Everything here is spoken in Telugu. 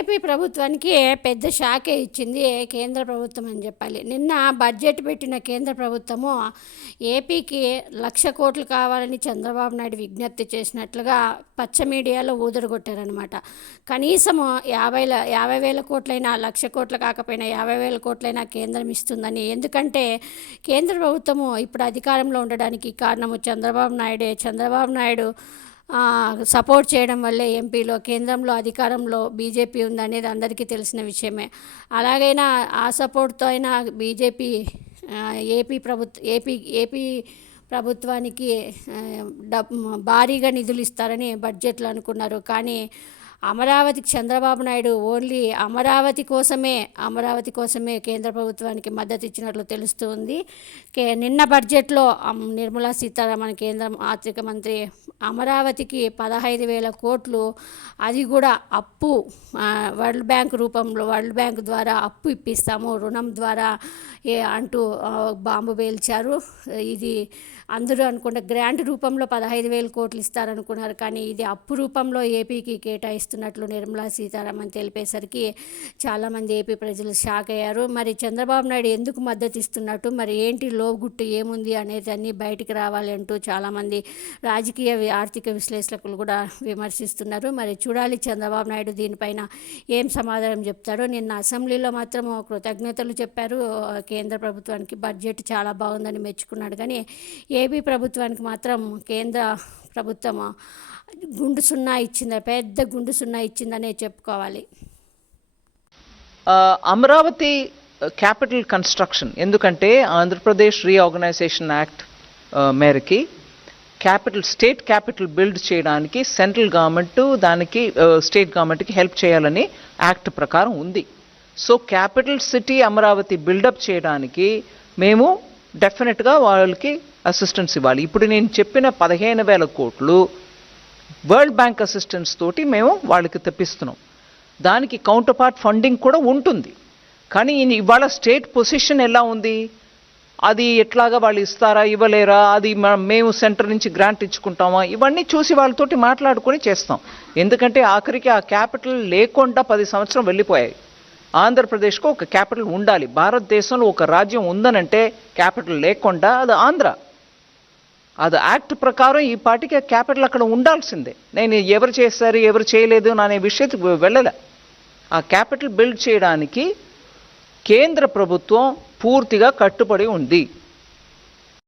ఏపీ ప్రభుత్వానికి పెద్ద షాకే ఇచ్చింది కేంద్ర ప్రభుత్వం అని చెప్పాలి. నిన్న బడ్జెట్ పెట్టిన కేంద్ర ప్రభుత్వము ఏపీకి 1,00,000 కోట్లు కావాలని చంద్రబాబు నాయుడు విజ్ఞప్తి చేసినట్లుగా పచ్చ మీడియాలో ఊదరగొట్టారనమాట. కనీసము 50,000 కోట్లైనా 1,00,000 కోట్లు కాకపోయినా 50,000 కోట్లైనా కేంద్రం ఇస్తుందని. ఎందుకంటే కేంద్ర ప్రభుత్వము ఇప్పుడు అధికారంలో ఉండడానికి కారణము చంద్రబాబు నాయుడు సపోర్ట్ చేయడం వల్లే ఎంపీలో కేంద్రంలో అధికారంలో బీజేపీ ఉందనేది అందరికీ తెలిసిన విషయమే. అలాగైనా ఆ సపోర్ట్తో అయినా బీజేపీ ఏపీ ప్రభుత్వానికి భారీగా నిధులు ఇస్తారని బడ్జెట్లో అనుకున్నారు. కానీ అమరావతికి చంద్రబాబు నాయుడు ఓన్లీ అమరావతి కోసమే కేంద్ర ప్రభుత్వానికి మద్దతు ఇచ్చినట్లు తెలుస్తూ ఉంది. నిన్న బడ్జెట్లో నిర్మలా సీతారామన్ కేంద్ర ఆర్థిక మంత్రి అమరావతికి 15,000 కోట్లు, అది కూడా అప్పు, వరల్డ్ బ్యాంక్ ద్వారా అప్పు ఇప్పిస్తాము రుణం ద్వారా అంటూ బాంబు పేల్చారు. ఇది అందరూ అనుకుంటే గ్రాంట్ రూపంలో 15,000 కోట్లు ఇస్తారనుకున్నారు, కానీ ఇది అప్పు రూపంలో ఏపీకి కేటాయిస్తున్నట్లు నిర్మలా సీతారామన్ తెలిపేసరికి చాలామంది ఏపీ ప్రజలు షాక్ అయ్యారు. మరి చంద్రబాబు నాయుడు ఎందుకు మద్దతు ఇస్తున్నట్టు, మరి ఏంటి లోగుట్టు ఏముంది అనేది అన్నీ బయటికి రావాలి అంటూ చాలామంది రాజకీయ ఆర్థిక విశ్లేషకులు కూడా విమర్శిస్తున్నారు. మరి చూడాలి చంద్రబాబు నాయుడు దీనిపైన ఏం సమాధానం చెప్తాడో. నిన్న అసెంబ్లీలో మాత్రం కృతజ్ఞతలు చెప్పారు కేంద్ర ప్రభుత్వానికి, బడ్జెట్ చాలా బాగుందని మెచ్చుకున్నాడు. కానీ ఏపీ ప్రభుత్వానికి మాత్రం కేంద్ర ప్రభుత్వం పెద్ద గుండు సున్నా ఇచ్చిందనే చెప్పుకోవాలి. అమరావతి క్యాపిటల్ కన్స్ట్రక్షన్, ఎందుకంటే ఆంధ్రప్రదేశ్ రీఆర్గనైజేషన్ యాక్ట్ మేరకి స్టేట్ క్యాపిటల్ బిల్డ్ చేయడానికి సెంట్రల్ గవర్నమెంట్ దానికి స్టేట్ గవర్నమెంట్కి హెల్ప్ చేయాలని యాక్ట్ ప్రకారం ఉంది. So capital city Amaravati build up చేయడానికి మేము డెఫినెట్గా వాళ్ళకి అసిస్టెన్స్ ఇవ్వాలి. ఇప్పుడు నేను చెప్పిన 15,000 కోట్లు వరల్డ్ బ్యాంక్ అసిస్టెన్స్ తోటి మేము వాళ్ళకి తెప్పిస్తున్నాం. దానికి కౌంటర్ పార్ట్ ఫండింగ్ కూడా ఉంటుంది. కానీ ఇవాళ స్టేట్ పొజిషన్ ఎలా ఉంది, అది ఎట్లాగా వాళ్ళు ఇస్తారా ఇవ్వలేరా, అది మేము సెంటర్ నుంచి గ్రాంట్ ఇచ్చుకుంటామా, ఇవన్నీ చూసి వాళ్ళతోటి మాట్లాడుకొని చేస్తాం. ఎందుకంటే ఆఖరికి ఆ క్యాపిటల్ లేకుండా 10 సంవత్సరం వెళ్ళిపోయాయి. ఆంధ్రప్రదేశ్కు ఒక క్యాపిటల్ ఉండాలి. భారతదేశంలో ఒక రాజ్యం ఉందనంటే క్యాపిటల్ లేకుండా అది ఆంధ్ర. అది యాక్ట్ ప్రకారం ఈ పార్టీకి క్యాపిటల్ అక్కడ ఉండాల్సిందే. నేను ఎవరు చేస్తారు ఎవరు చేయలేదు అనే విషయానికి వెళ్ళలే. ఆ క్యాపిటల్ బిల్డ్ చేయడానికి కేంద్ర ప్రభుత్వం పూర్తిగా కట్టుబడి ఉంది.